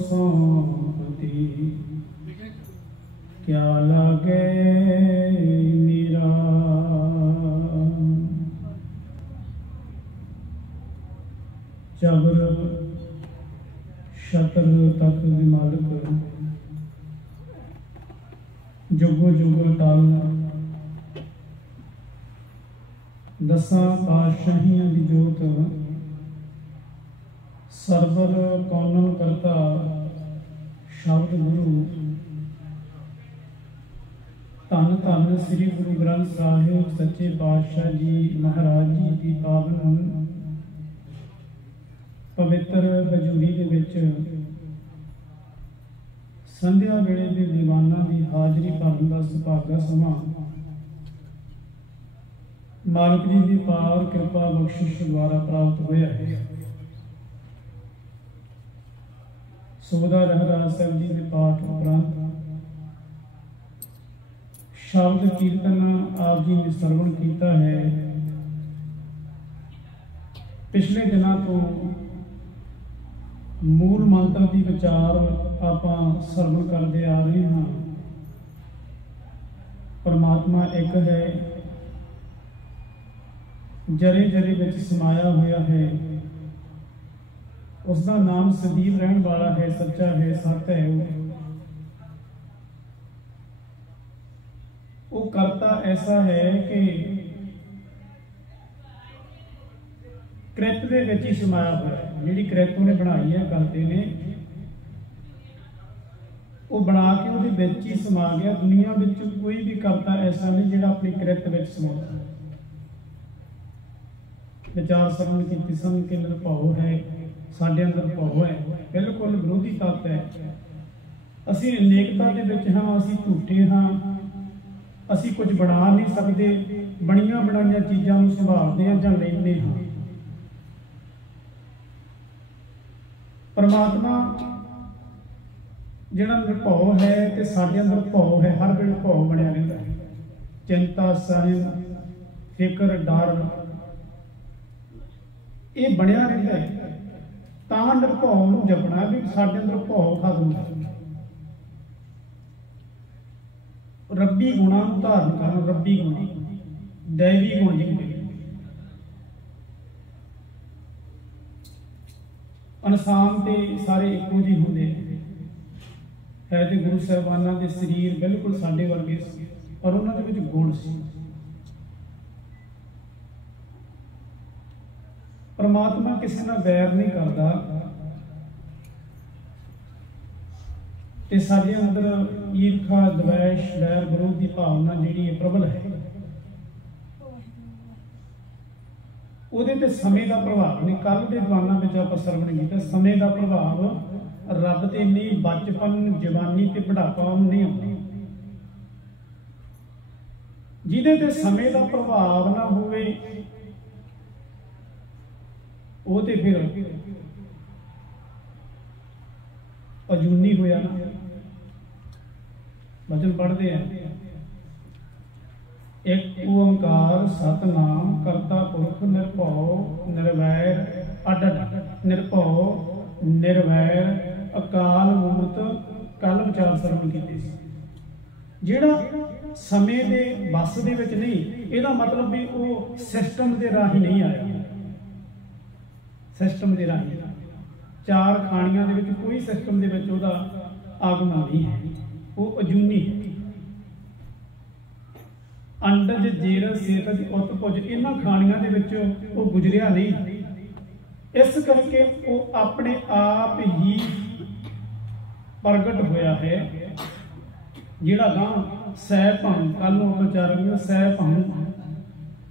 सौंपती क्या लागे मेरा। जबर शतर तक मालिक जुगो जुगो तल दसा पातशाहियां दी जोत सरवर कौनन करता शब्द गुरु। धन धन श्री गुरु ग्रंथ साहिब सच्चे पातशाह जी महाराज जी की पावन पवित्र हजूरी दे विच संध्या वेले दे दीवाना की हाजरी भरन का सुभागा समा मालिक जी की पार कृपा बख्शिश द्वारा प्राप्त होया है। सोदा रहराज साहब जी के पाठ उपरंत शब्द कीर्तन आप जी ने श्रवण किया है। पिछले दिनों तो मूल मंत्र की विचार आप श्रवण करते आ रहे हैं। परमात्मा एक है, जरे जरे विच समाया हुआ है। उसका नाम सदीव रहने वाला है, सच्चा है, सत्य है। वो करता ऐसा है कि कृत दे विच ही समाया हुआ है। जिहड़ी कृत उन्हें बनाई है करते ने वो बना के उहदे विच ही समा गया। दुनिया विच कोई भी करता ऐसा नहीं जिहड़ा अपनी कृत विच समाता है। विचार श्रवण की सन के निरभाव है, साडे अंदर भाव है, बिल्कुल विरोधी तत्त है। असी अनेकता के विच हाँ, असी झूठे हाँ, असी कुछ बना नहीं सकते, बणिया बनाइया चीज़ों को संभालते हैं जां लैंदे हाँ। परमात्मा जिहड़ा निरभाव है तो साडे अंदर भाव है, हर वेले भाव बनिया रहिंदा है। चिंता सहन फिक्र डर ये बनिया रहिंदा है। तां निरभाव नूं जपना भी साडे अंदर भाव खत्म हो। रब्बी गुणां नूं धारण करना, रब्बी गुण दैवी गुण जिहड़े इंसान ते सारे इक्को जिहे हुंदे है। तो गुरु साहिबाना के शरीर बिल्कुल साडे वर्गे सी, पर उन्हां दे विच गुण सी। परमात्मा किसी नाल वैर नहीं करता ते साडे अंदर ईर्खा द्वेष वैर विरोध की भावना जिहड़ी है प्रबल है। ਉਹਦੇ ਤੇ ਸਮੇਂ ਦਾ ਪ੍ਰਭਾਵ ਨਹੀਂ। ਕੱਲ ਦੇ ਦੀਵਾਨਾਂ ਵਿੱਚ ਆਪਾਂ ਸਰਵਣ ਕੀਤਾ, ਸਮੇਂ ਦਾ ਪ੍ਰਭਾਵ ਰੱਬ ਤੇ ਨਹੀਂ, ਬਚਪਨ ਜਵਾਨੀ ਤੇ ਬੁਢਾਪਾ ਉਹਨੂੰ ਨਹੀਂ ਆਉਂਦਾ। ਜਿਹਦੇ ਤੇ ਸਮੇਂ ਦਾ ਪ੍ਰਭਾਵ ਨਾ ਹੋਵੇ ਉਹ ਤੇ ਫਿਰ ਅਜੂਨੀ ਹੋਇਆ ਨਾ। ਵਚਨ ਪੜ੍ਹਦੇ ਆ, एक ओंकार सतनाम करता पुरख निरभव निर्वैर अड निरभव निर्वैर अकाल मूर्त कल विचार श्रवण कीते सी। जिहड़ा समय के बस दे विच नहीं, इहदा मतलब भी वो सिस्टम के राही नहीं आया। सिस्टम के राही चार खाणियां दे विच कोई सिस्टम दे विच उहदा आगमन नहीं है, वो अजूनी है। अंडज जेरस सेतज उत्पुज इन्हां खाणियां दे विच वो गुजरिया नहीं। इस करके वो अपने आप ही प्रगट होया है। जिहड़ा गां सह भंग कल नूं आपां चारांगे, सह भंग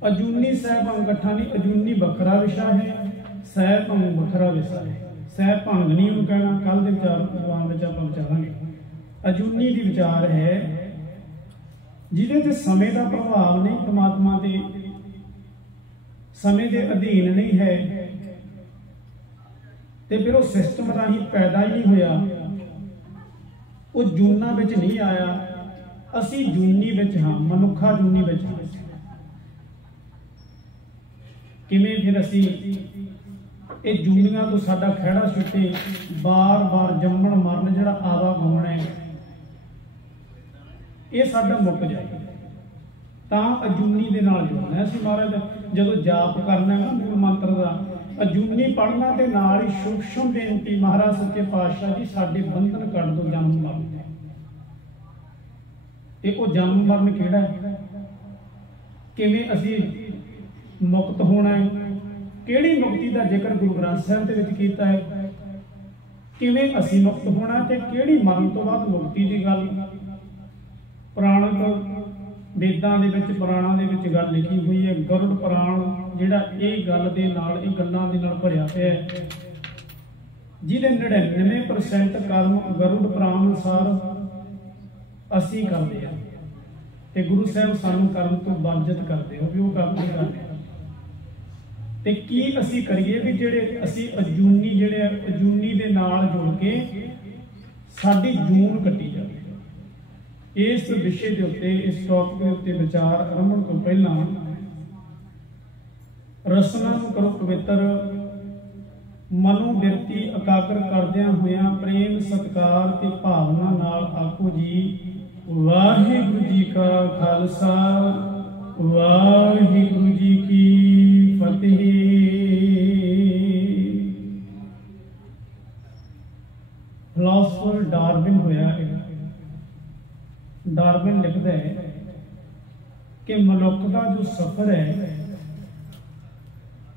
अजूनी सह भंग कट्ठा नहीं, अजूनी वखरा विशा है, सह भंग वखरा विशा है। सह भंग नहीं हूँ कहना, कल के विचार दीवान विच आपां विचारांगे। अजूनी दी विचार है जिहदे ते समय का प्रभाव नहीं, परमात्मा के समय के अधीन नहीं है, तो फिर वो सिस्टम राही पैदा ही नहीं होया, वो जूना विच नहीं आया। असी जूनी विच हाँ, मनुखा जूनी विच हाँ। किवें फिर असी ये जूनिया तो साडा खैड़ा छुटे बार बार जम्मण मरण जिहड़ा आवागमन है ये साडा मुक जाए तां अजूनी दे नाल जुड़ना। असीं महाराज जदों जाप करना है मूल मंत्र का अजूनी पढ़ना ते नाल ही सूक्ष्म बेनती महाराज सच्चे पातशाह जी साडे बंधन कढ दो जन्म मरण ते वो जन्म मरण किहड़ा है किवें असीं मुक्त होना है किहड़ी मुक्ति का जिक्र गुरु ग्रंथ साहिब दे विच कीता है किवें असीं मुक्त होना ते किहड़ी मरण तो बाद मुक्ति की गल पुराणक वेदां दे विच पुराणां दे विच गल लिखी हुई है। गरुड़ पुराण जिहड़ा इह गल दे नाल इह गल्लां दे नाल भरिया पिया है जिहदे 99% कर्म गरुड़ पुराण अनुसार असीं करदे हां ते गुरु साहिब सानूं कर्म तो वर्जित करदे हो भी वो काम नहीं करदे ते की असीं करिए भी जिहड़े असीं अजूनी जिहड़े अजूनी दे नाल जुड़ के साडी जून कट्टी जाए। इस विषय के उत्ते इस टॉपिक के उत्ते विचार आरंभण तो पहला रसना नूं करो पवित्र मनो बिरती एकाग्र करदियां होइयां प्रेम सत्कार ते भावना नाल आखो जी वाहिगुरु जी का खालसा वाहिगुरु जी की फतेह। फिलासफर डार्विन होया डार्विन लिखता है कि मनुख का जो सफर है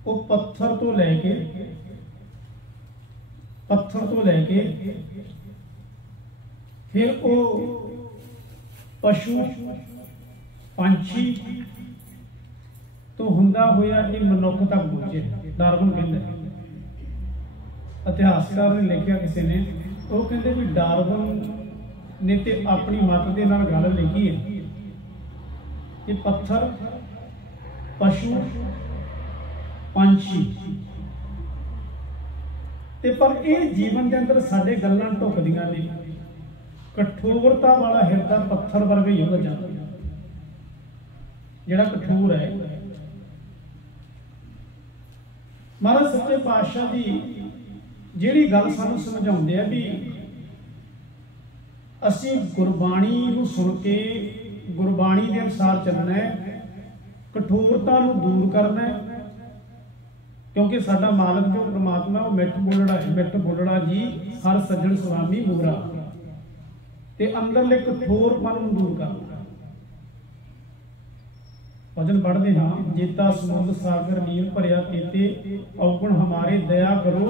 वो पत्थर तो लैके फिर वो पशु पंछी तो हुंदा होया ये मनुख तक पहुंचे। डार्विन कहता है इतिहासकार ने लिखा किसी ने वो कहते भी डार्विन ने ते अपनी मत के नाल गल लिखी है कि पत्थर पशु पंछी ते पर यह जीवन के अंदर साडे गल्लां ढुकदियां ने कठोरता वाला हिरदा पत्थर वर्गा ही होगा जिहड़ा कठोर है। महाराज सच्चे पातशाह जी जिहड़ी गल सानूं समझाउंदे आ भी असीं गुरबाणी नूं सुन के गुरबाणी के अनुसार चलना है कठोरता नूं दूर करना है क्योंकि साडा मालक जो परमात्मा वो मिठ बोलड़ा है। मिठ बोलड़ा जी हर सज्जण स्वामी मूरा ते अंदरले कठोरपन नूं दूर करना। भजन पढ़ते हाँ जेता समुद्र सागर नीर भरिया केते औगण हमारे दया करो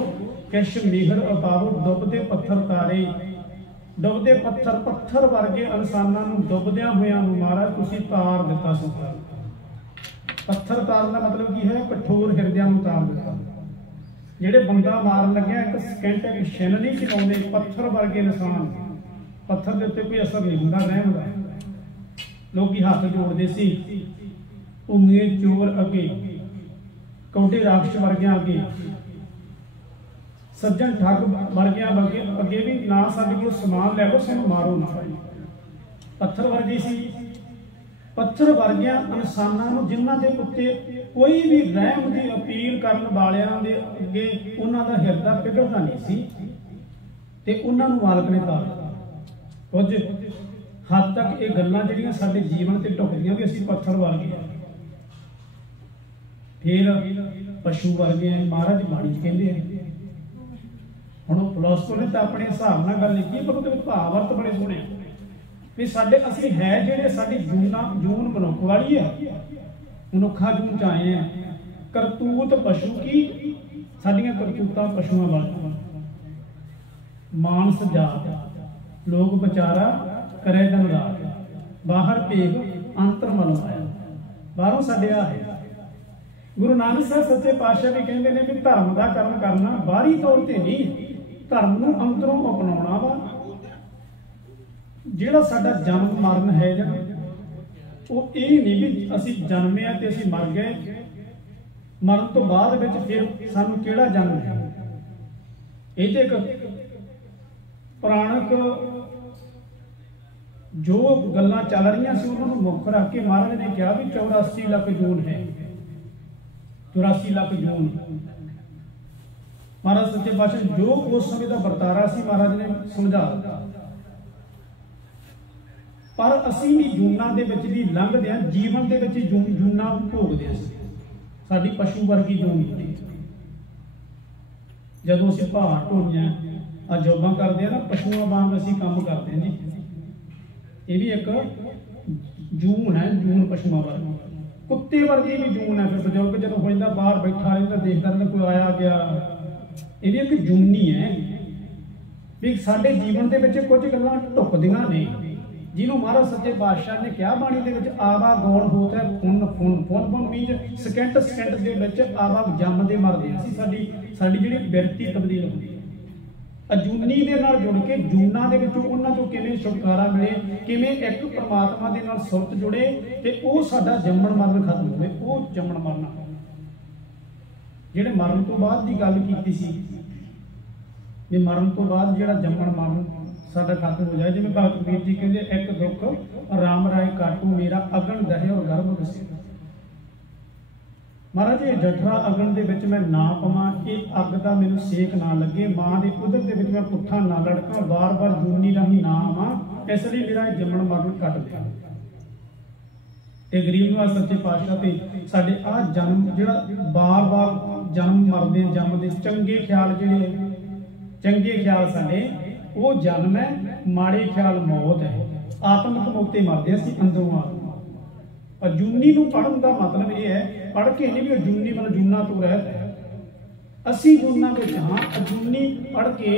कैश मेहर अपावो डुबदे पत्थर तारे डुबदे पत्थर पत्थर वर्गे इंसानां नूं डुबदियां होइयां नूं महाराज तुसीं तार दिता संसार। पत्थर तारन का मतलब की है कठोर हिरदियां नूं तार दिता। जिहड़े बंदा मारन लग्या एक सेकंड एक छिन नहीं चलाउंदे पत्थर वर्गे इंसान पत्थर के उत्ते कोई असर नहीं हुंदा रहम दा। लोग हाथ जोड़ते सी भूमिए चोर अगे कौडे राक्षस वर्गियां अगे सज्जन ठग वर्गियां अगे भी ना साडे कोल समान लै लो सानूं मारो ना भाई। पत्थर वर्गी सी पत्थर वर्गियां इंसानां नूं जिन्हां दे उत्ते कोई भी रहम की अपील करन वालियां दे अगे उन्हां दा हिरदा पिघलदा नहीं सी ते उन्हां नूं मालक ने तार कुछ हद तक ये गल्लां जिहड़ियां साडे जीवन ते ढुकदियां भी असीं पत्थर वर्गे आ फिर पशु वर्गे महाराज बाणी कहते हैं। हुण फिलोसफर ने तो अपने हिसाब नाल गल लिखी पर उसदे भाव अर्थ बड़े सोहणे भी साडे असीं है जिहड़े साडी जून मनुख वाली है मनुखा जून च आए हैं करतूत पशु की साडियां करतूतां पशुआं वाली मानस जात लोग बचारा करे दिन रात बाहर भेग अंतर मलवाया बाहरों साडे आ है। गुरु नानक साहब सच्चे पातशाह भी कहते हैं कि धर्म का कर्म करना बाहरी तौर पर नहीं धर्म नूं अंदरों अपनाउणा वा। जिहड़ा साडा जन्म मरण है जन वो ये नहीं भी असीं जन्मे आ ते असीं मर गए मरण तो बाद विच फिर सानूं किहड़ा जन्म है। ये तो एक पुराणक जो गल्लां चल रही सी उन्होंने मुख रख के महाराज ने कहा भी 84 लाख जून है 84 लाख जून महाराज सच्चे पातशाह जो उस समय का वरतारा सी महाराज ने समझा दिता, पर असीं भी जूना दे विच भी लंघदे हां, जीवन दे विच जूना भोगदे हां। साडी पशु वर्गी जून होंदी, जदों असीं भार ढोलियां जॉबां करदे हां ना, पशुआं वांग असीं काम करदे हां जी। ये भी एक जून है, जून पशुआं वर्गी, कुत्ते वर्गी भी जून है। फिर बजुर्ग जदों हो जांदा बाहर बैठा रहिंदा, देखदा रहिंदा कोई आया गया, ये भी एक जूनी है भी साडे जीवन दे विच कुछ गल्लां ढुकदियां ने, जिन्हों महाराज सच्चे पातशाह ने कहा बाणी दे विच आवागौण होत है पुन पुन पुन पुन मीन सकेंट सकेंट दे विच आवाग जमदे मरदे असीं, साडी जिहड़ी बिरती तब्दील होंदी है। अजूनी दे नाल जुड़ के जूना दे विचों उन्हां तों किवें छुटकारा मिले, किवें एक परमात्मा दे नाल सुरत जुड़े ते ओह साडा जम्मण मरण खत्म होवे। ओह जम्मण मरण जिहड़े मरण तो बाद दी गल कीती सी भी मरण तो बाद जिहड़ा जम्मण मरण साडा खत्म हो जाए, जिवें भगत कबीर जी कहंदे एक दुख राम राय काटू मेरा अगन दहे और गर्भ वसे। महाराज ये जठरा अगन दे विच मैं ना पवां, ये अग दा मैनूं सेक ना लगे, मां दे उदर दे विच मैं पुੱਠਾ ना लड़का, बार बार जूनी राही ना आवां, इसलिए मेरा जम्मण मरण कट दिया। ते गरीब निवाज सच्चे पातशाह ते साडे आ जन्म जिहड़ा बार बार जन्म मरदे जमदे चंगे ख्याल जिहड़े चंगे ख्याल साडे वो जन्म है, माड़े ख्याल मौत है। आत्मक मुक्ति मरदे असीं अंदरों आत्मा। अजूनी नूं पढ़न दा मतलब ये है, पढ़ के नहीं भी अजूनी मतलब जूना तो रहत है, असीं जूना विच हां। अजूनी पढ़ के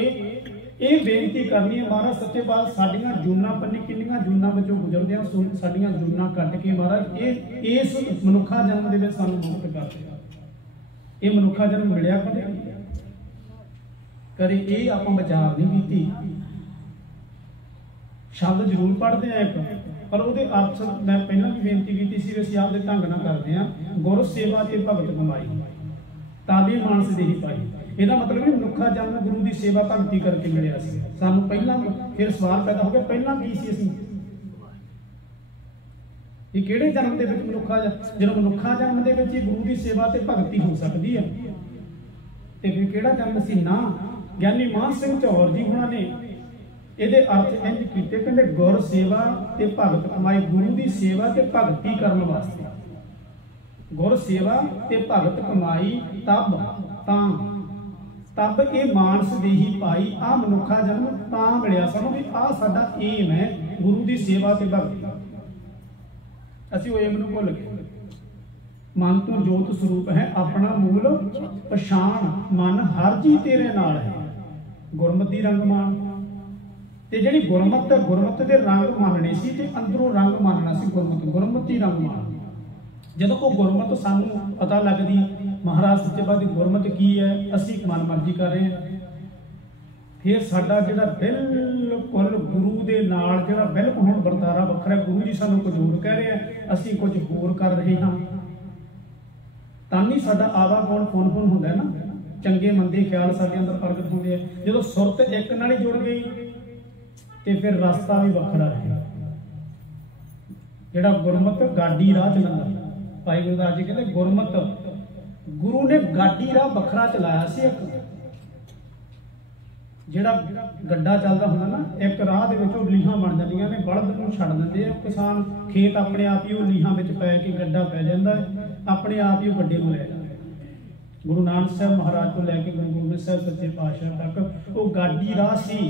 ये बेनती करनी है महाराज सच्चे पातशाह साडियां जूना पन्नी किन्नियां जूना विचों गुजरदे आ, साडियां जूना कट के महाराज ये इस मनुखा जन्म दे विच सानूं मुक्त कर दे। ये मनुखा जन्म मिलिया कदे ये आपां विचार नहीं कीती। शब्द जरूर पढ़ते हैं एक, पर ਉਹਦੇ अर्थ मैं पहला भी बेनती की सी, ਅਸੀਂ ਆਪਦੇ ਢੰਗ ਨਾਲ ਕਰਦੇ ਹਾਂ। ਗੁਰ ਸੇਵਾ ਤੇ ਭਗਤ ਕਮਾਈ ਤਾਦੇ ਮਾਨਸ ਦੇਹੀ ਪਾਈ। ਇਹਦਾ ਮਤਲਬ ਵੀ ਮਨੁੱਖਾ ਜਨਮ ਗੁਰੂ ਦੀ ਸੇਵਾ ਭਗਤੀ ਕਰਕੇ ਮਿਲਿਆ ਸੀ ਸਾਨੂੰ। ਪਹਿਲਾਂ ਫਿਰ ਸਵਾਲ ਪੈਦਾ ਹੋ ਗਿਆ, ਪਹਿਲਾਂ ਕੀ ਸੀ ਅਸੀਂ? ਇਹ ਕਿਹੜੇ ਜਨਮ ਦੇ ਵਿੱਚ ਮਨੁੱਖਾ ਜਦੋਂ ਮਨੁੱਖਾ ਜਨਮ ਦੇ ਵਿੱਚ ਹੀ ਗੁਰੂ ਦੀ ਸੇਵਾ ਤੇ ਭਗਤੀ ਹੋ ਸਕਦੀ ਹੈ, ਤੇ ਫਿਰ ਕਿਹੜਾ ਜਨਮ ਸੀ? ਨਾ ਗਿਆਨੀ ਮਾਨ ਸਿੰਘ ਝੌਰ ਜੀ ਹੁਣਾਂ ਨੇ ਇਹਦੇ अर्थ इंज कीते, कहते गुर सेवा ते भगत कमाई, गुरु की सेवा ते भगती करने वास्ते। गुर सेवा ते भगत कमाई तब तब ये मानस देही पाई। आ मनुखा जन्म तां मिलिया सानूं भी आ साडा एम है गुरु की सेवा ते भगती। असीं वो एम नूं भुल गए। मन तो जोत स्वरूप है अपना मूल पछाण, मन हर जी तेरे नाल है। गुरमती रंग मान ते जिहड़ी गुरमत दे रंग मानने सी ते अंदरों रंग मानना सी गुरमती रंग मान। जदों वो गुरमत सानू पता लगदी महाराज सच्चे पातशाह दी गुरमत की है, असीं मन मर्जी कर रहे हैं, फिर साडा जिहड़ा बिल्कुल गुरु दे नाल जिहड़ा बिल्कुल हुण वरतारा वखरा, गुरु जी सानू कुछ होर कह रहे हैं, असीं कुछ होर कर रहे हां। तां ही साडा आवागुण पुन पुन हुंदा है ना, चंगे मंदे ख्याल साडे अंदर प्रगट हुंदे आ। जदों सुरत एक नाल ही जुड़ गई ते फिर रास्ता भी वखरा है। जिहड़ा गुरमत गाडी राह चलांदा, भाई गुरदास जी कहते गुरमत गुरु ने गाडी राह वखरा चलाया सी। एक जिहड़ा गड्ढा चलदा हुंदा ना, एक राह दे विच लीहां बन जांदियां ने, बलद नूं छड्ड दिंदे आ किसान, खेत अपने आप ही लीहां विच पै के गड्ढा पै जांदा है, अपने आप ही गड्ढे नूं लै जांदा। गुरु नानक साहब महाराज तो लैके गुरु गोबिंद साहब सच्चे पातशाह तक वो गाडी राह सी।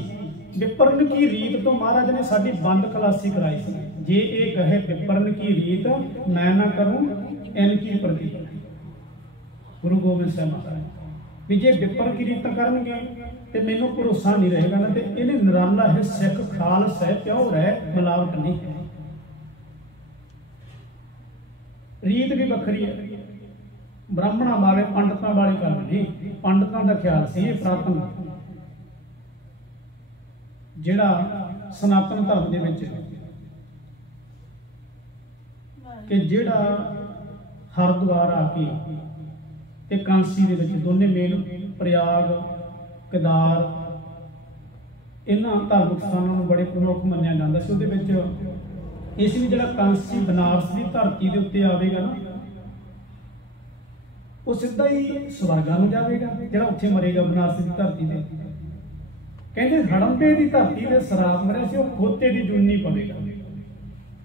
विपरन की रीत तो महाराज ने साडी बंद खलासी कराई सी। जे ये कहे विपरन की रीत मैं ना करूं इनकी प्रतीत। गुरु गोबिंद साहब महाराज भी जे विपर की रीत करनगे तो मैनू भरोसा नहीं रहेगा ना, तो इन्हें निराला है सिख खालस है प्योर है, मिलावट नहीं है। रीत भी वखरी है, ब्राह्मणों वाले पंडितों वाली गल नहीं। पंडितों का ख्याल से पुरातन जिहड़ा सनातन धर्म दे विच कि जिहड़ा हरिद्वार आके ते कांसी दे विच दोने मेल प्रयाग केदार इन्हां धार्मिक स्थानां नूं बड़े प्रमुख मन्निया जांदा सी। उहदे विच इस भी जिहड़ा कांसी बनारस की धरती दे उत्ते आवेगा ना, वो सीधा ही स्वर्गां नूं जावेगा जिहड़ा उत्थे मरेगा बनारस की धरती ते। कहंदे हड़ंबे की धरती ते सराप मरिया सी, वो खोते की जूनी पवेगा।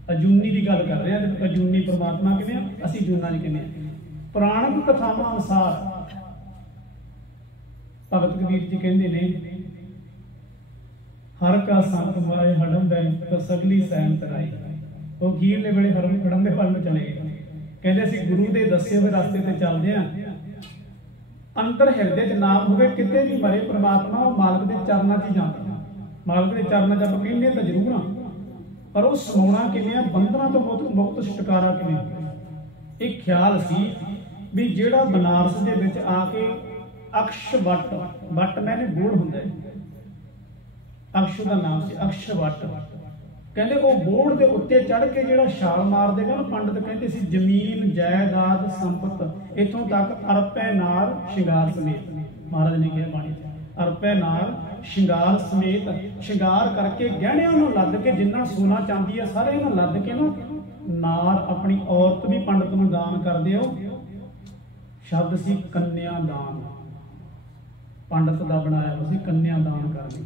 अजूनी की गल कर रहे हैं, अजूनी परमात्मा किवें आ, असीं जूना नहीं किवें। पुराणिक कथावां अनुसार भगत कबीर जी कहंदे ने, हर का संत माए हड़ंबे तो सगली सैन तराई। वो अखीरले वेले हड़ंबे वल में चले गए। कहंदे असीं गुरु दे दस्से हुए रास्ते ते चलदे हां, अंदर हिरदे च नाम होवे, किते भी मरे परमात्मा वो मालक दे चरनां च ही जांदा। मालक दे चरनां च आपां कहंदे तां जरूर हां, पर वो सुनाउणा किवें आ, बंधनां तो मुक्त छुटकारा किवें। एक ख्याल सी भी जिहड़ा बनारस दे विच आके अक्ष वट, वट मैंने बोड़ हुंदा है, अक्ष दा नाम सी अक्ष वट। कहंदे वो बोड़ दे उत्ते चढ़ के जिहड़ा छाल मार देगा ना, पंडित कहंदे सी जमीन जायदाद संपत इथों तक अरपै नार शिंगार समेत। महाराज ने कहा बाणी अरपै नार शिंगार समेत, शिंगार करके गहणियां नूं लद के, जिन्ना सोना चांदी है सारे नूं लद के ना नार अपनी औरत भी पंडित नूं दान कर दिओ। शब्द सी कन्यादान, पंडित दा बनाया हुआ सी कन्यादान कर दी।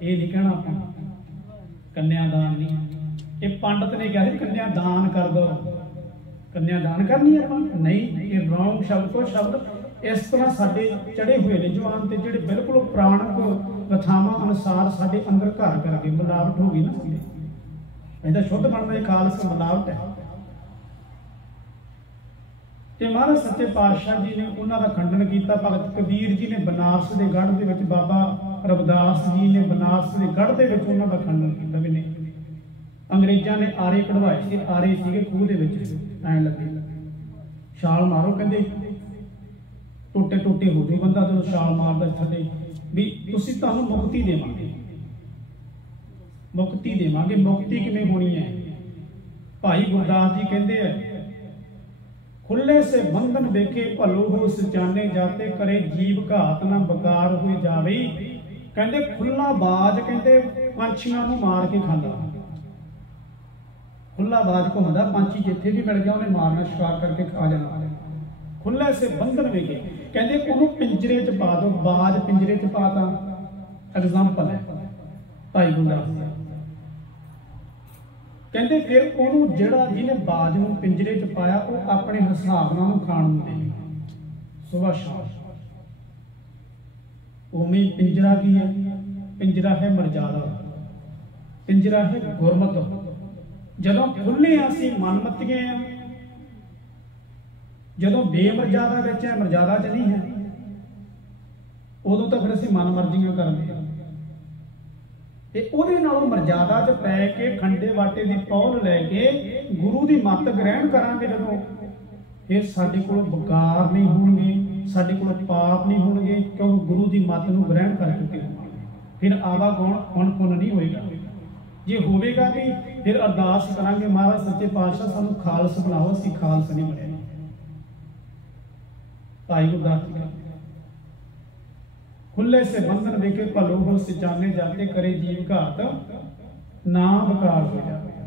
ये नहीं कहना आपां कन्यादान नहीं, ये पंडित ने कहा कन्यादान कर दो। कन्यादान करनी है नहीं, ये रॉन्ग शब्द को शब्द इस तरह साडे चढ़े हुए ने जवान ते जिहड़े बिल्कुल पुराणिक कथावां अनुसार साडे अंदर घर करके मिलावट हो गई ना, साडे ਇਹਦਾ शुद्ध बनना खालसा मिलावट है। ਤੇ ਮਹਾਰਾਜ सच्चे पातशाह जी ने उन्हों का खंडन किया। भगत कबीर जी ने बनारस के गढ़ के बाबा रविदास जी ने बनारस के गढ़ के उन्हों का खंडन किया भी नहीं। अंग्रेजों ने आरे कढ़वाए थे, आरे सीगे खूह के ऐन लगे छाल मारो, कहते टोटे टोटे हो जाए बंदा जो छाल मारदा थले भी तुसीं तुहानूं मुक्ति देवांगे, मुक्ति देवांगे। मुक्ति किवें होनी है? भाई गुरदास जी कहते हैं खुले से बंधन देखे भलो हो सचाने जाते करे जीव घात ना बकार हुए जावे। कहते खुला बाज कहते पंछियों नूं मार के खांदा, खुला बाज घूमदा, पंछी जिथे भी मिल गया उन्हें मारना शिकार करके खा जाना। खुले से बंधन वेखे कहते उन्होंने पिंजरे च पा दो, बाज पिंजरे च पाता एग्जाम्पल है भाई गुरदास जी। कहते फिर उन्होंने जिहड़ा जिन्हें बाज नूं पिंजरे च पाया वो अपने हिसाब नाल खाण नूं दे सुबह शाम। उवें पिंजरा की है, पिंजरा है मर्यादा, पिंजरा है गुरमत। जदों खुले असीं मनमतिए हैं, जदों बेमर्यादा विच है मर्यादा च नहीं है, उदों तो फिर असीं मन मर्जियां करदे हां। ते उहदे नालों मर्यादा च पै के खंडे वाटे की पौल लैके गुरु की मत ग्रहण करांगे जदों, फिर साडे कोल बकार नहीं होणगे, साडे कोल पाप नहीं होणगे, क्योंकि गुरु की मत नूं ग्रहण कर चुके होवांगे। फिर आवा गौण पुन नहीं होएगा। जे होवेगा भी फिर अरदास करांगे महाराज सच्चे पातशाह सानूं खालस बनाओ, असीं खालस नहीं बने। भाई गुरदास जी खुले से बंधन देखे भलो हो सिचाने जाते करे जीव घात ना बकार हो जाए।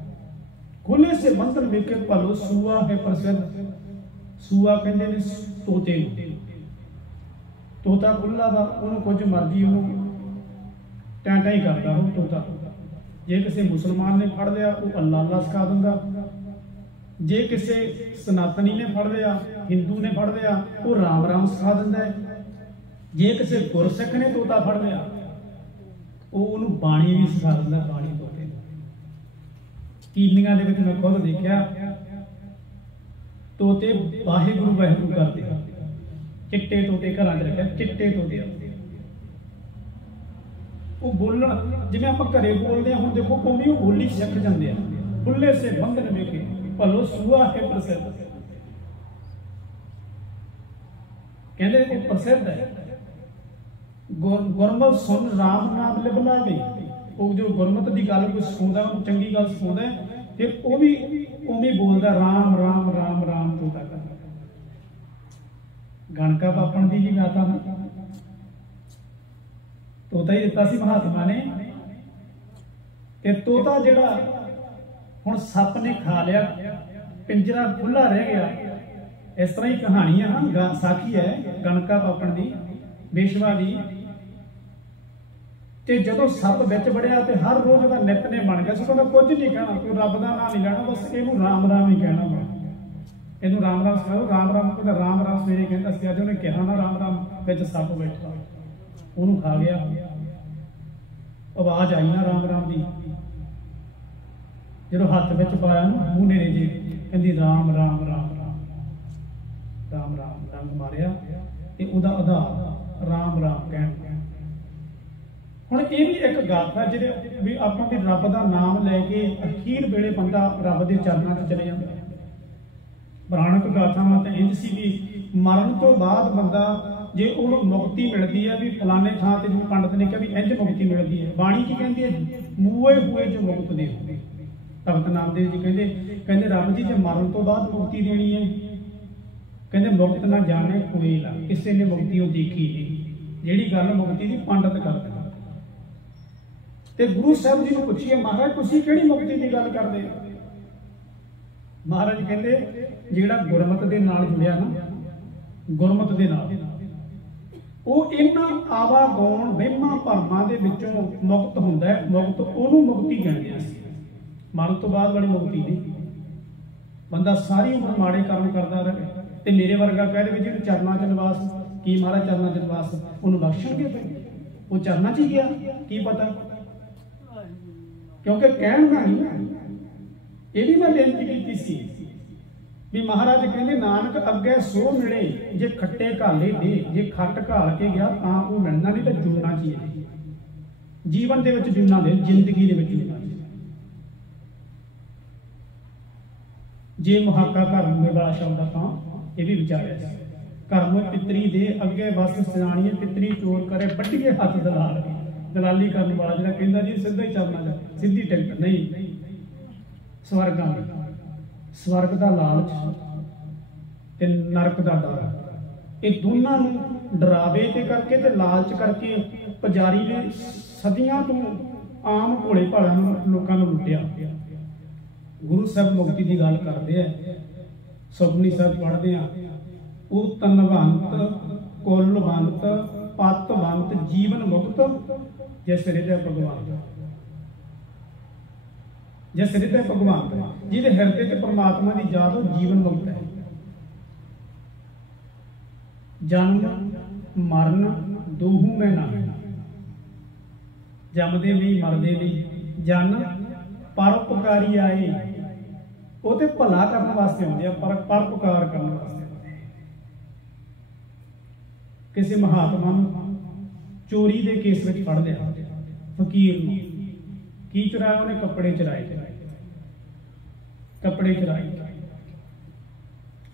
खुले से बंधन देखे भलो सूआ है प्रसिद्ध, सूआ कहते ने तोते, तोता खुला वा उन्होंने कुछ मर्जी टाँटा ही करता हो तोता। जे किसी मुसलमान ने फड़ लिया वो अल्लाह अल्लाह सिखा दिंदा, जे किसी सनातनी ने फड़ लिया, हिंदू ने फड़ लिया वो राम राम सिखा दिंदा है। जे किसी गुरसिख ने तोता फड़ लिया वो उन्होंने बाणी भी सिखा दिंदा, बाणी तोते। कीनियां दे विच मैं खुद देखिया तोते वाहिगुरू वाहिगुरू करते, चिट्टे तोते घरां च रखे, चिट्टे तोते वो बोलण जिवें आपां घरे बोलदे हुण देखो उवें वो बोली सिख जांदे आ। खुले से बंधन वेखे भलो सूआ है प्रसिद्ध, कहंदे वो प्रसिद्ध है। गुरमत सुन राम नाम लिबलावे, वो जो गुरमत की गल कोई सुनदा चंगी गल सुनदा फिर वो भी उवें बोलदा राम राम राम राम तोता कर। गणका पापण दी जी गाता ना तोता ही दिता सी महात्मा ने। ते तोता जिहड़ा हुण सप ने खा लिया, पिंजरा खुला रह गया, इस तरह ही कहानी है ना, साखी है कणका पापण की बेशवा की। ਤੇ ਜਦੋਂ ਸੱਪ ਵਿੱਚ ਵੜਿਆ ਤੇ ਹਰ ਰੋਜ਼ ਦਾ ਨਿਤਨੇ ਬਣ ਗਿਆ ਸੀ। ਕਹਿੰਦਾ ਕੁਝ ਨਹੀਂ ਕਹਿਣਾ, ਕੋਈ ਰੱਬ ਦਾ ਨਾਮ ਨਹੀਂ ਲੈਣਾ, ਬਸ ਇਹਨੂੰ ਰਾਮ ਰਾਮ ਹੀ ਕਹਿਣਾ ਵਾ, ਇਹਨੂੰ ਰਾਮ ਰਾਮ ਸਿਖਾਓ। ਰਾਮ ਰਾਮ ਕਹਿੰਦਾ ਰਾਮ ਰਾਮ ਸਵੇਰੇ ਕਹਿੰਦਾ ਸੀ, ਅੱਜ ਉਹਨੇ ਕਿਹਾ ਨਾ ਰਾਮ ਰਾਮ, ਵਿੱਚ ਸੱਪ ਬੈਠਾ ਉਹਨੂੰ ਖਾ ਗਿਆ। ਆਵਾਜ਼ ਆਈ ਨਾ ਰਾਮ ਰਾਮ ਦੀ, ਜਦੋਂ ਹੱਥ ਵਿੱਚ ਪਾਇਆ ਨਾ ਮੂੰਹ ਨੇੜੇ ਜੇ, ਕਹਿੰਦੀ ਰਾਮ ਰਾਮ ਰਾਮ ਰਾਮ ਰਾਮ ਰਾਮ, ਡੰਗ ਮਾਰਿਆ ਤੇ ਉਹਦਾ ਆਧਾਰ ਰਾਮ ਰਾਮ ਕਹਿਣ। ਹੁਣ ਇਹ ਵੀ ਇੱਕ ਗਾਥਾ ਜਿਹੜੇ ਵੀ ਆਪਾਂ ਵੀ ਰੱਬ ਦਾ ਨਾਮ ਲੈ ਕੇ ਅਖੀਰ ਵੇਲੇ ਬੰਦਾ ਰੱਬ ਦੇ ਚਰਨਾਂ 'ਚ ਚਲੇ ਜਾਂਦਾ। ਪੁਰਾਣਕ ਗਾਥਾਵਾਂ ਤਾਂ ਇੰਝ ਸੀ ਵੀ ਮਰਨ ਤੋਂ ਬਾਅਦ ਬੰਦਾ ਜੇ ਉਹਨੂੰ ਮੁਕਤੀ ਮਿਲਦੀ ਹੈ ਵੀ ਫਲਾਣੇ ਥਾਂ ਤੇ, ਜਿਵੇਂ ਪੰਡਤ ਨੇ ਕਿਹਾ ਵੀ ਇੰਝ ਮੁਕਤੀ ਮਿਲਦੀ ਹੈ। ਬਾਣੀ ਕੀ ਕਹਿੰਦੀ ਹੈ, ਮੂਏ ਹੋਏ ਜੋ ਮੁਕਤ ਦੇ ਹੋਵੇ। ਭਗਤ ਨਾਮਦੇਵ ਜੀ ਕਹਿੰਦੇ ਰੱਬ ਜੀ ਜੇ ਮਰਨ ਤੋਂ ਬਾਅਦ ਮੁਕਤੀ ਦੇਣੀ ਹੈ, ਕਹਿੰਦੇ ਮੁਕਤ ਨਾ ਜਾਣੇ ਕੋਈ ਨਾ, ਕਿਸੇ ਨੇ ਮੁਕਤੀ ਉਹ ਦੇਖੀ ਨਹੀਂ। ਜਿਹੜੀ ਗੱਲ ਮੁਕਤੀ ਦੀ ਪੰਡਤ ਕਰਦੇ ਤੇ ਗੁਰੂ ਸਾਹਿਬ ਜੀ ਨੂੰ ਪੁੱਛੀਏ, ਮਹਾਰਾਜ ਤੁਸੀਂ ਕਿਹੜੀ ਮੁਕਤੀ ਦੀ ਗੱਲ ਕਰਦੇ ਹੋ? ਮਹਾਰਾਜ ਕਹਿੰਦੇ ਜਿਹੜਾ ਗੁਰਮਤਿ ਦੇ ਨਾਲ ਜੁੜਿਆ ਨਾ, ਗੁਰਮਤਿ ਦੇ ਨਾਲ, ਉਹ ਇਹਨਾਂ ਆਵਾਗੌਣ ਵਹਿਮਾਂ ਭਰਮਾਂ ਦੇ ਵਿੱਚੋਂ ਮੁਕਤ ਹੁੰਦਾ ਹੈ। ਮੁਕਤ ਉਹਨੂੰ ਮੁਕਤੀ ਕਹਿੰਦੇ ਆ। ਮਰਨ ਤੋਂ ਬਾਅਦ ਵਾਲੀ ਮੁਕਤੀ ਨਹੀਂ। ਬੰਦਾ ਸਾਰੀ ਉਮਰ ਮਾੜੇ ਕਰਮ ਕਰਦਾ ਰਹੇ ਤੇ ਮੇਰੇ ਵਰਗਾ ਕਹਿ ਦੇਵੇ ਜਿਹਨੂੰ ਚਰਨਾਂ 'ਚ ਨਿਵਾਸ, ਕੀ ਮਹਾਰਾਜ ਚਰਨਾਂ 'ਚ ਨਿਵਾਸ, ਉਹਨੂੰ ਬਖਸ਼ਣਗੇ ਪਏ? ਉਹ ਚਰਨਾਂ 'ਚ ਹੀ ਗਿਆ, ਕੀ ਪਤਾ, ਕਿਉਂਕਿ ਕਹਿਣ ਦਾ ਨਹੀਂ। ਇਹ ਵੀ ਮੈਂ ਬੇਨਤੀ ਕੀਤੀ ਸੀ ਵੀ ਮਹਾਰਾਜ ਕਹਿੰਦੇ ਨਾਨਕ ਅੱਗੇ ਸੋ ਮਿਲੇ, ਜੇ ਖੱਟੇ ਘਾਲੇ ਦੇ, ਜੇ ਖੱਟ ਘਾਲ ਕੇ ਗਿਆ ਤਾਂ ਉਹ ਮਿਲਣਾ, ਨਹੀਂ ਤਾਂ ਜੁੜਨਾ ਚਾਹੀਦਾ। ਜੀਵਨ ਦੇ ਵਿੱਚ ਜੁੜਨਾ ਦੇ, ਜ਼ਿੰਦਗੀ ਦੇ ਵਿੱਚ ਜੁੜਨਾ। ਜੇ ਮੁਹਾਕਾ ਘਰ ਨੂੰ ਵਾਲਾ ਸ਼ਬਦ ਤਾਂ ਇਹ ਵੀ ਵਿਚਾਰਿਆ ਸੀ, ਘਰ ਨੂੰ ਪਿਤਰੀ ਦੇ ਅੱਗੇ ਬਸ ਸਿਆਣੀਏ, ਪਿਤਰੀ ਚੋਰ ਕਰੇ ਵੱਡੀਏ ਹੱਥ ਦਲਾਲ। ਦਲਾਲੀ ਕਰਨ ਵਾਲਾ ਜਿਹੜਾ ਕਹਿੰਦਾ ਜੀ ਸਿੱਧਾ ਹੀ ਚੱਲਣਾ, ਸਿੱਧੀ ਟਿਕਟ ਨਹੀਂ। ਸਵਰਗਾਂ ਸਵਰਗ ਦਾ ਲਾਲਚ ਤੇ ਨਰਕ ਦਾ ਡਰ, ਇਹ ਦੋਨਾਂ ਨੂੰ ਡਰਾਵੇ ਤੇ ਕਰਕੇ ਤੇ ਲਾਲਚ ਕਰਕੇ ਪੁਜਾਰੀ ਨੇ ਸਦੀਆਂ ਤੋਂ ਆਮ ਭੋਲੇ ਭਾਲਿਆਂ ਲੋਕਾਂ ਨੂੰ ਲੁੱਟਿਆ। ਗੁਰੂ ਸਾਹਿਬ ਮੁਕਤੀ ਦੀ ਗੱਲ ਕਰਦੇ ਆ, ਸੁਖਮਨੀ ਸਾਹਿਬ ਪੜ੍ਹਦੇ ਆ, ਉਹ ਤਨਵੰਤ ਕੁਲਵੰਤ ਪਤਵੰਤ ਜੀਵਨ ਮੁਕਤ ਜਿਸ ਹਿਰਦੇ ਭਗਵਾਨ, ਜਿਸ ਹਿਰਦੇ ਭਗਵਾਨ, ਜਿਹਦੇ ਹਿਰਦੇ ਤੇ ਪਰਮਾਤਮਾ ਦੀ ਯਾਦ, ਉਹ ਜੀਵਨ ਮੁਕਤ ਹੈ। ਜਨਮ ਮਰਨ ਦੋਹੂ ਮੈਂ ਨਾ, ਜੰਮਦੇ ਵੀ ਮਰਦੇ ਵੀ, ਜਨ ਪਰਉਪਕਾਰੀ ਆਏ, ਉਹ ਤੇ ਭਲਾ ਕਰਨ ਵਾਸਤੇ ਆਉਂਦੇ ਆ, ਪਰਉਪਕਾਰ ਕਰਨ ਵਾਸਤੇ। ਕਿਸੇ ਮਹਾਤਮਾ ਨੂੰ ਚੋਰੀ ਦੇ ਕੇਸ ਵਿੱਚ ਫੜ ਲਿਆ, ਫਕੀਰ ਨੂੰ ਕੀ ਚੁਰਾਇਆ ਉਹਨੇ? ਕੱਪੜੇ ਚੁਰਾਏ, ਕੱਪੜੇ ਚੁਰਾਏ।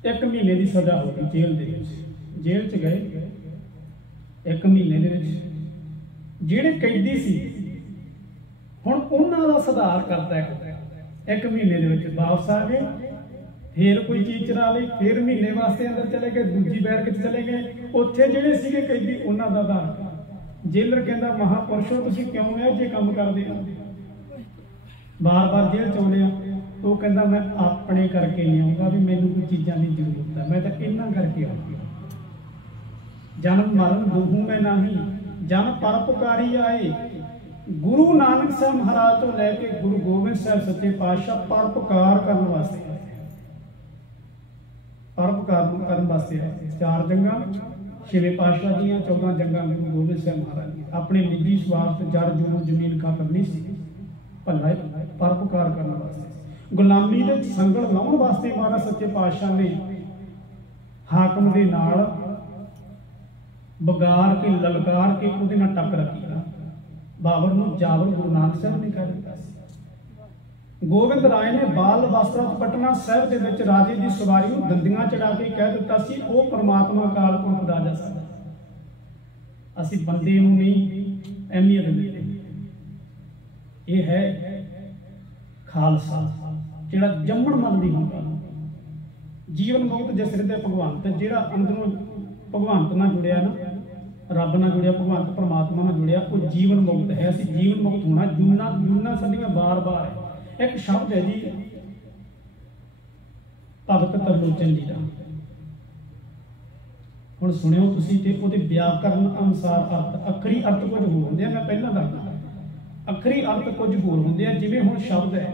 1 ਮਹੀਨੇ ਦੀ ਸਜ਼ਾ ਹੋ ਗਈ ਜੇਲ੍ਹ ਦੇ ਵਿੱਚ। ਜੇਲ੍ਹ 'ਚ ਗਏ 1 ਮਹੀਨੇ ਦੇ ਵਿੱਚ, ਜਿਹੜੇ ਕੈਦੀ ਸੀ ਹੁਣ ਉਹਨਾਂ ਦਾ ਸੁਧਾਰ ਕਰਦਾ ਹੈ। 1 ਮਹੀਨੇ ਦੇ ਵਿੱਚ ਵਾਪਸ ਆ ਗਏ, ਫੇਰ ਕੋਈ ਚੀਜ਼ ਚੁਰਾ ਲਈ, ਫੇਰ ਮਹੀਨੇ ਵਾਸਤੇ ਅੰਦਰ ਚਲੇ ਗਏ, ਦੂਜੀ ਬੈਰਕ 'ਚ ਚਲੇ ਗਏ। ਉੱਥੇ ਜਿਹੜੇ ਸੀਗੇ ਕੈਦੀ ਉਹਨਾਂ ਦਾ ਆਧਾਰ। ਜੇਲਰ ਕਹਿੰਦਾ ਮਹਾਂਪੁਰਸ਼ੋ ਤੁਸੀਂ ਕਿਉਂ ਇਹ ਜੇ ਕੰਮ ਕਰਦੇ ਹੋ, ਬਾਰ-ਬਾਰ ਜੇਲ੍ਹ 'ਚ ਆਉਂਦੇ ਆ? ਉਹ ਕਹਿੰਦਾ ਮੈਂ ਆਪਣੇ ਕਰਕੇ ਨਹੀਂ ਆਉਂਦਾ, ਵੀ ਮੈਨੂੰ ਕੋਈ ਚੀਜ਼ਾਂ ਦੀ ਜ਼ਰੂਰਤ ਹੈ, ਮੈਂ ਤਾਂ ਇਹਨਾਂ ਕਰਕੇ ਆਉਂਦਾ। ਜਨਮ ਮਰਨ ਦੋਹੂ ਮੈਂ ਨਹੀਂ, ਜਨ ਪਰਉਪਕਾਰੀ ਆਏ। ਗੁਰੂ ਨਾਨਕ ਸਾਹਿਬ ਮਹਾਰਾਜ ਤੋਂ ਲੈ ਕੇ ਗੁਰੂ ਗੋਬਿੰਦ ਸਾਹਿਬ ਸੱਚੇ ਪਾਤਸ਼ਾਹ ਪਰਉਪਕਾਰ ਕਰਨ ਵਾਸਤੇ, ਪਰਉਪਕਾਰ ਕਰਨ ਵਾਸਤੇ ਆਏ। 4 ਜੰਗਾਂ 6ਵੇਂ ਪਾਤਸ਼ਾਹ ਦੀਆਂ, 14 ਜੰਗਾਂ ਗੁਰੂ ਗੋਬਿੰਦ ਸਾਹਿਬ ਮਹਾਰਾਜ ਦੀਆਂ। ਆਪਣੇ ਨਿੱਜੀ ਸਵਾਰਥ ਜੜ ਜੁਮੂ ਜ਼ਮੀਨ ਖਾਤਰ ਨਹੀਂ ਸੀ, ਭਲਾ ਪਰਉਪਕਾਰ ਕਰਨ ਵਾਸਤੇ, ਗੁਲਾਮੀ ਦੇ ਸੰਗਲ ਲਾਉਣ ਵਾਸਤੇ ਮਹਾਰਾਜ ਸੱਚੇ ਪਾਤਸ਼ਾਹ ਨੇ ਹਾਕਮ ਦੇ ਨਾਲ ਬਗਾਰ ਕੇ ਲਲਕਾਰ ਕੇ ਉਹਦੇ ਨਾਲ ਟੱਕਰ ਕੀਤੀ। ਬਾਬਰ ਨੂੰ ਜਾਬਰ ਗੁਰੂ ਨਾਨਕ ਸਾਹਿਬ ਨੇ ਕਹਿ ਦਿੱਤਾ ਸੀ। ਗੋਬਿੰਦ ਰਾਏ ਨੇ ਬਾਲ ਅਵਸਥਾ 'ਚ ਪਟਨਾ ਸਾਹਿਬ ਦੇ ਵਿੱਚ ਰਾਜੇ ਦੀ ਸਵਾਰੀ ਨੂੰ ਦੰਦੀਆਂ ਚੜਾ ਕੇ ਕਹਿ ਦਿੱਤਾ ਸੀ, ਉਹ ਪਰਮਾਤਮਾ ਅਕਾਲ ਪੁਰਖ ਰਾਜਾ ਸਾਡਾ, ਅਸੀਂ ਬੰਦੇ ਨੂੰ ਨਹੀਂ ਅਹਿਮੀਅਤ ਦਿੰਦੇ। ਇਹ ਹੈ ਖਾਲਸਾ, ਜਿਹੜਾ ਜੰਮਣ ਮਨ ਦੀ ਹੁੰਦਾ। ਜੀਵਨ ਮੁਕਤ ਜਿਸ ਹਿਰਦੇ ਭਗਵੰਤ, ਜਿਹੜਾ ਅੰਦਰੋਂ ਭਗਵੰਤ ਨਾਲ ਜੁੜਿਆ ਨਾ, ਰੱਬ ਨਾਲ ਜੁੜਿਆ, ਭਗਵੰਤ ਪਰਮਾਤਮਾ ਨਾਲ ਜੁੜਿਆ, ਉਹ ਜੀਵਨ ਮੁਕਤ ਹੈ। ਅਸੀਂ ਜੀਵਨ ਮੁਕਤ ਹੋਣਾ, ਜੂਨਾ ਸਾਡੀਆਂ ਬਾਰ-ਬਾਰ ਹੈ। ਇੱਕ ਸ਼ਬਦ ਹੈ ਜੀ ਭਗਤ ਤਰਲੋਚਨ ਜੀ ਦਾ, ਹੁਣ ਸੁਣਿਓ ਤੁਸੀਂ ਤੇ ਉਹਦੇ ਵਿਆਕਰਨ ਅਨੁਸਾਰ ਅਰਥ, ਅੱਖਰੀ ਅਰਥ ਕੁਝ ਹੋਰ ਹੁੰਦੇ ਆ। ਮੈਂ ਪਹਿਲਾਂ ਦੱਸਦਾ, ਅੱਖਰੀ ਅਰਥ ਕੁਝ ਹੋਰ ਹੁੰਦੇ ਆ। ਜਿਵੇਂ ਹੁਣ ਸ਼ਬਦ ਹੈ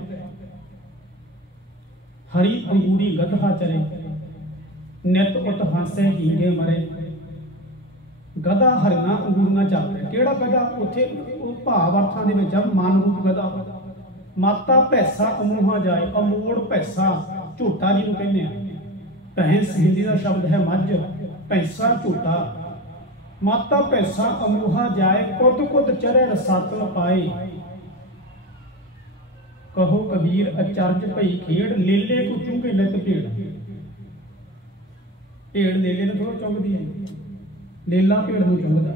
ਹਰੀ ਅੰਗੂਰੀ ਗਧਾ ਚਰੇ, ਨਿਤ ਉਤ ਹਾਸੇ ਹੀਗੇ ਮਰੇ। ਗਧਾ ਹਰੀਆਂ ਅੰਗੂਰੀਆਂ ਚੱਲਦਾ। ਕਿਹੜਾ ਗਧਾ? ਉੱਥੇ ਉਹ ਭਾਵ ਅਰਥਾਂ ਦੇ ਵਿੱਚ ਆ ਮਨ ਰੂਪ ਗਧਾ। ਮਾਤਾ ਭੈਸਾ ਅਮੋਹਾ ਜਾਏ, ਅਮੋੜ ਭੈਸਾ ਝੋਟਾ ਜਿਹਨੂੰ ਕਹਿੰਦੇ ਆ। ਭੈਂਸ ਹਿੰਦੀ ਦਾ ਸ਼ਬਦ ਹੈ ਮੱਝ, ਭੈਸਾ ਝੋਟਾ। ਮਾਤਾ ਭੈਸਾ ਅਮੋਹਾ ਜਾਏ, ਕੁੱਦ ਕੁੱਦ ਚਰੇ ਰਸਾਤਲ ਪਾਏ। ਕਹੋ ਕਬੀਰ ਅਚਰਜ ਭਈ ਖੇਡ, ਲੇਲੇ ਕੋ ਚੁੰਗੇ ਨਿਤ ਭੇੜ। ਭੇੜ ਲੇਲੇ ਨੂੰ ਥੋੜਾ ਚੁੰਗਦੀ ਹੈ, ਲੇਲਾ ਭੇੜ ਨੂੰ ਚੁੰਗਦਾ।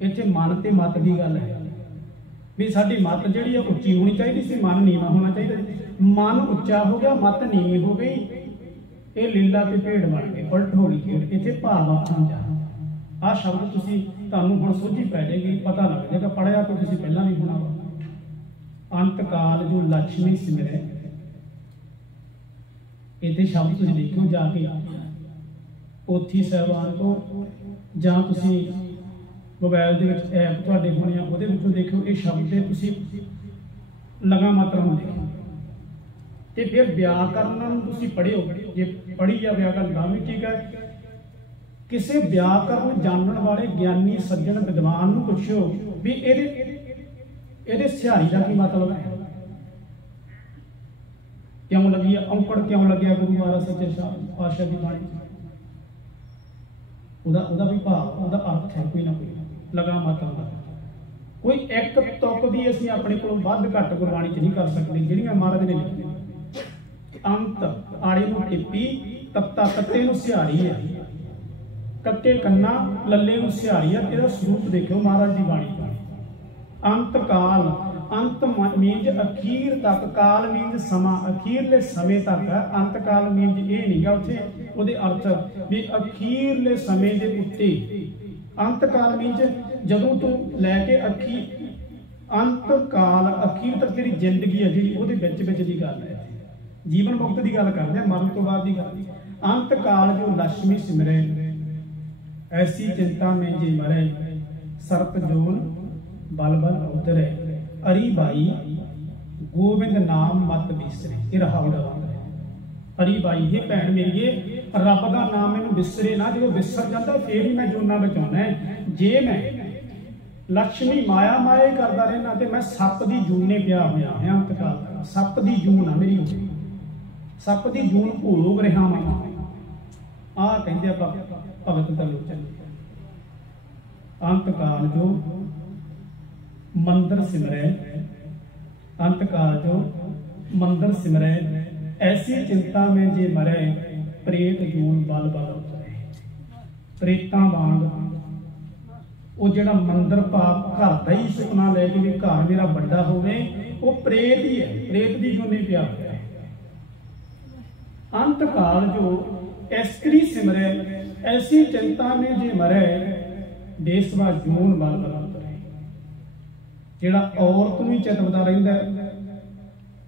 ਇੱਥੇ ਮਨ ਤੇ ਮਤ ਦੀ ਗੱਲ ਹੈ ਵੀ ਸਾਡੀ ਮਤ ਜਿਹੜੀ ਆ ਉੱਚੀ ਹੋਣੀ ਚਾਹੀਦੀ ਸੀ, ਮਨ ਨੀਵਾਂ ਹੋਣਾ ਚਾਹੀਦਾ। ਮਨ ਉੱਚਾ ਹੋ ਗਿਆ, ਮਤ ਨੀਵੀਂ ਹੋ ਗਈ, ਇਹ ਲੀਲਾ ਤੇ ਭੇਡ ਬਣ ਗਏ, ਉਲਟ ਹੋ ਗਈ ਖੇਡ। ਇੱਥੇ ਭਾਵ ਆਖਾਂ ਜਾ ਆਹ ਸ਼ਬਦ ਤੁਸੀਂ ਤੁਹਾਨੂੰ ਹੁਣ ਸੋਝੀ ਪੈ ਜਾਏਗੀ, ਪਤਾ ਲੱਗ ਜਾਏਗਾ। ਪੜ੍ਹਿਆ ਤਾਂ ਤੁਸੀਂ ਪਹਿਲਾਂ ਵੀ ਹੋਣਾ ਵਾ। ਅੰਤ ਕਾਲ ਜੋ ਲక్ష్ਮੀ ਸਿਮਰੈ, ਇੱਥੇ ਸ਼ਬਦ ਤੁਸੀਂ ਦੇਖੋ ਜਾ ਕੇ ਪੋਥੀ ਸਾਹਿਬਾਨ ਤੋਂ, ਜਾਂ ਤੁਸੀਂ ਮੋਬਾਈਲ ਦੇ ਵਿੱਚ ਐਪ ਤੁਹਾਡੇ ਹੋਣੇ ਆ ਉਹਦੇ ਵਿੱਚੋਂ ਦੇਖਿਓ। ਇਹ ਸ਼ਬਦ ਤੇ ਤੁਸੀਂ ਲਗਾ ਮਾਤਰਾ ਨੂੰ ਦੇਖੋ ਤੇ ਫਿਰ ਵਿਆਕਰਨ ਨੂੰ ਤੁਸੀਂ ਪੜ੍ਹਿਓ। ਜੇ ਪੜ੍ਹੀ ਜਾ ਵਿਆਕਰਨ ਤਾਂ ਵੀ ਠੀਕ ਹੈ। ਕਿਸੇ ਵਿਆਕਰਨ ਜਾਣਨ ਵਾਲੇ ਗਿਆਨੀ ਸੱਜਣ ਵਿਦਵਾਨ ਨੂੰ ਪੁੱਛਿਓ ਵੀ ਇਹਦੇ ਸਿਹਾਰੀ ਦਾ ਕੀ ਮਤਲਬ ਹੈ, ਕਿਉਂ ਲੱਗੀ ਔਂਕੜ, ਕਿਉਂ ਲੱਗਿਆ ਗੁਰੂ ਮਹਾਰਾਜ ਸੱਚੇ ਪਾਤਸ਼ਾਹ ਦੀ ਬਾਣੀ। ਉਹਦਾ ਵੀ ਭਾਵ, ਉਹਦਾ ਅਰਥ ਹੈ ਕੋਈ ਨਾ ਕੋਈ ਲਗਾ ਮਤਲਬ ਦਾ। ਕੋਈ ਇੱਕ ਤੁਕ ਵੀ ਅਸੀਂ ਆਪਣੇ ਕੋਲੋਂ ਵੱਧ ਘੱਟ ਗੁਰਬਾਣੀ 'ਚ ਨਹੀਂ ਕਰ ਸਕਦੇ ਜਿਹੜੀਆਂ ਮਹਾਰਾਜ ਨੇ ਲਿਖੀਆਂ। ਅੰਤ ਆੜੇ ਨੂੰ ਟਿੱਪੀ, ਤੱਤਾ ਤੱਤੇ ਨੂੰ ਸਿਹਾਰੀ ਹੈ, ਕੱਕੇ ਕੰਨਾ ਲੱਲੇ ਨੂੰ ਸਿਹਾਰੀ ਹੈ। ਇਹਦਾ ਸਰੂਪ ਦੇਖਿਓ ਮਹਾਰਾਜ ਦੀ ਬਾਣੀ ਦਾ। ਅੰਤ ਕਾਲ, ਅੰਤ ਮੀਨਜ ਅਖੀਰ ਤੱਕ, ਕਾਲ ਮੀਨਜ ਸਮਾਂ, ਅਖੀਰਲੇ ਸਮੇਂ ਤੱਕ। ਅੰਤ ਕਾਲ ਮੀਨਜ ਇਹ ਨਹੀਂ ਗਾ ਉੱਥੇ ਉਹਦੇ ਅਰਥ ਵੀ ਅਖੀਰਲੇ ਸਮੇਂ ਦੇ ਉੱਤੇ। ਅੰਤ ਕਾਲ ਮੀਨਜ ਜਦੋਂ ਤੋਂ ਲੈ ਕੇ ਅੰਤ ਕਾਲ, ਅਖੀਰ ਤੱਕ ਜਿਹੜੀ ਜ਼ਿੰਦਗੀ ਹੈ ਜਿਹੜੀ ਉਹਦੇ ਵਿੱਚ ਦੀ ਗੱਲ ਹੈ। ਜੀਵਨ ਮੁਕਤ ਦੀ ਗੱਲ ਕਰਦੇ ਆ, ਮਰਨ ਤੋਂ ਬਾਅਦ ਦੀ ਗੱਲ। ਅੰਤ ਕਾਲ ਜੋ ਲక్ష్ਮੀ ਸਿਮਰੇ, ਐਸੀ ਚਿੰਤਾ ਮੇਂ ਜੇ ਮਰੇ। ਸਰਪ ਜੋਨ ਬਲ ਬਲ ਉਤਰੇ, ਅਰੀ ਬਾਈ ਗੋਬਿੰਦ ਨਾਮ ਮਤ ਵਿਸਰੇ। ਇਹ ਰਹਾਵੜਾ ਅਰੀ ਬਾਈ, ਇਹ ਭੈਣ ਮੇਰੀਏ ਰੱਬ ਦਾ ਨਾਮ ਮੈਨੂੰ ਵਿਸਰੇ ਨਾ। ਜਦੋਂ ਵਿਸਰ ਜਾਂਦਾ ਫੇਰ ਹੀ ਮੈਂ ਜੂਨਾ ਬਚਾਉਣਾ। ਜੇ ਮੈਂ ਲక్ష్ਮੀ ਮਾਇਆ ਮਾਇਆ ਕਰਦਾ ਰਹਿਣਾ ਤੇ ਮੈਂ ਸੱਪ ਦੀ ਜੂਨੇ ਪਿਆ ਹੋਇਆ ਹਾਂ। ਅੰਤ ਕਾਲ ਸੱਪ ਦੀ ਜੂਨ ਆ ਮੇਰੀ, ਸੱਪ ਦੀ ਜੂਨ ਭੋਗ ਰਿਹਾ ਮੈਂ। ਆਹ ਕਹਿੰਦੇ ਆ ਭਗਤ ਤਰਲੋਚਨ। ਅੰਤ ਕਾਲ ਜੋ ਮੰਦਰ ਸਿਮਰੈ, ਅੰਤ ਕਾਲ ਜੋ ਮੰਦਰ ਸਿਮਰੈ। ਐਸੀ ਚਿੰਤਾ ਮੈਂ ਜੇ ਮਰੈ, ਪ੍ਰੇਤ ਜੂਨ ਬਲ ਬਲ ਉਤਰੇ। ਪ੍ਰੇਤਾਂ ਵਾਂਗ ਉਹ ਜਿਹੜਾ ਮੰਦਰ ਭਾਵ ਘਰ ਦਾ ਹੀ ਸੁਪਨਾ ਲੈ ਕੇ ਵੀ ਘਰ ਮੇਰਾ ਵੱਡਾ ਹੋਵੇ, ਉਹ ਪ੍ਰੇਤ ਹੀ ਹੈ, ਪ੍ਰੇਤ ਦੀ ਜੂਨੀ ਪਿਆ ਹੋਇਆ। ਅੰਤ ਕਾਲ ਜੋ ਇਸਤਰੀ ਸਿਮਰੈ, ਐਸੀ ਚਿੰਤਾ में जे मरै, ਬੇਸਵਾ ਜੂਨ ਬਲ ਬਲ ਉਤਰੇ। ਜਿਹੜਾ ਔਰਤ ਨੂੰ ਹੀ ਚਿਤਵਦਾ ਰਹਿੰਦਾ,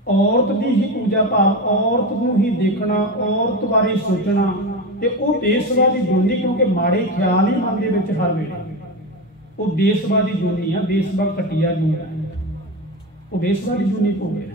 ਔਰਤ ਦੀ ਹੀ ਪੂਜਾ ਭਾਵ, ਔਰਤ ਨੂੰ ਹੀ ਦੇਖਣਾ, ਔਰਤ ਬਾਰੇ ਸੋਚਣਾ, ਤੇ ਉਹ ਬੇਸਵਾ ਦੀ ਜੂਨੀ, ਕਿਉਂਕਿ ਮਾੜੇ ਖਿਆਲ ਹੀ ਮਨ ਦੇ ਵਿੱਚ ਹਰ ਵੇਲੇ। ਉਹ ਬੇਸਵਾ ਦੀ ਜੂਨੀ ਆ, ਬੇਸਵਾ ਘਟੀਆ ਜੂਨ, ਉਹ ਬੇਸਵਾ ਦੀ ਜੂਨੀ ਭੋਗ ਰਿਹਾ।